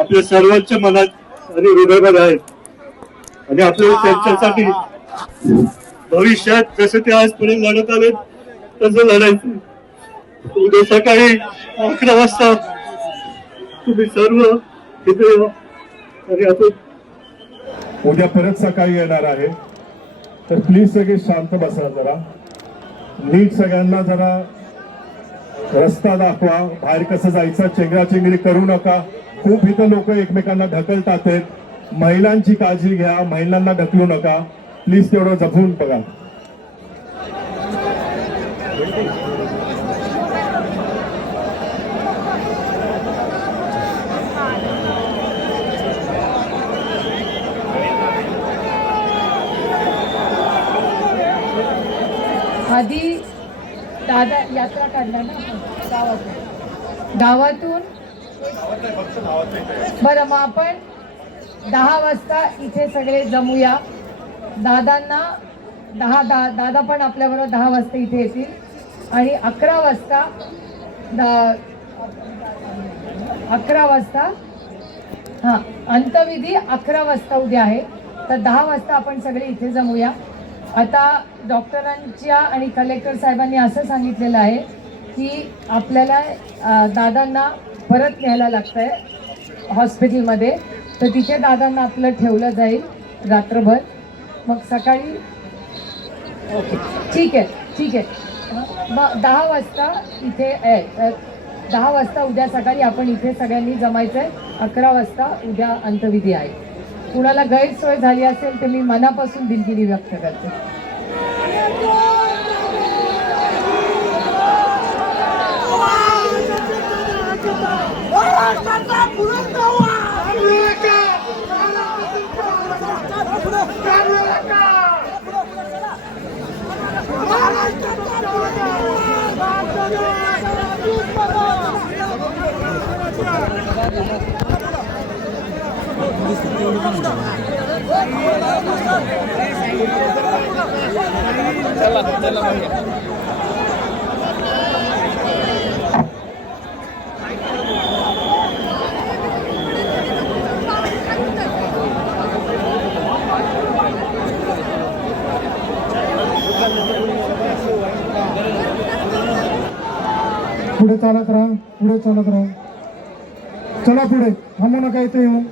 आपल्या सर्वांच्या मनात आणि हृदयामध्ये आहेत आणि आपल्याला त्यांच्यासाठी भविष्यात जसे ते आजपर्यंत लढत आले तसं लढायचं. उद्या सकाळी 11 वाजता तुम्ही सर्व तिथे आणि आपण उद्या परत सकाळी येणार आहे. तर प्लीज सगळे शांत बसा, जरा नीट सगळ्यांना जरा रस्ता दाखवा, बाहेर कसं जायचं, चेंगराचेंगरी करू नका. खूप इथं लोक एकमेकांना ढकलतात आहेत. महिलांची काळजी घ्या, महिलांना ढकलू नका प्लीज, तेवढं जपून बघा. आधी दादा यात्रा काढणार ना आपण गावातून. बरं, मग आपण 10 वाजता इथे सगळे जमूया. दादांना दादा पण आपल्याबरोबर 10 वाजता इथे येतील आणि 11 वाजता हां अंतविधी 11 वाजता उद्या आहे. तर 10 वाजता आपण सगळे इथे जमूया. आता डॉक्टरांच्या आणि कलेक्टर साहेबांनी असं सांगितलेलं आहे की आपल्याला दादांना परत न्यायला लागतं आहे हॉस्पिटलमध्ये. तर तिथे दादांना आपलं ठेवलं जाईल रात्रभर. मग सकाळी ओके ठीक आहे. मग 10 वाजता इथे 10 वाजता उद्या सकाळी आपण इथे सगळ्यांनी जमायचं आहे. 11 वाजता उद्या अंत्यविधी आहे. कुणाला गैरसोय झाली असेल तर मी मनापासून दिलगिरी व्यक्त करते. पुढे चालत राहा, चला पुढे, थांबू नका इथे येऊन.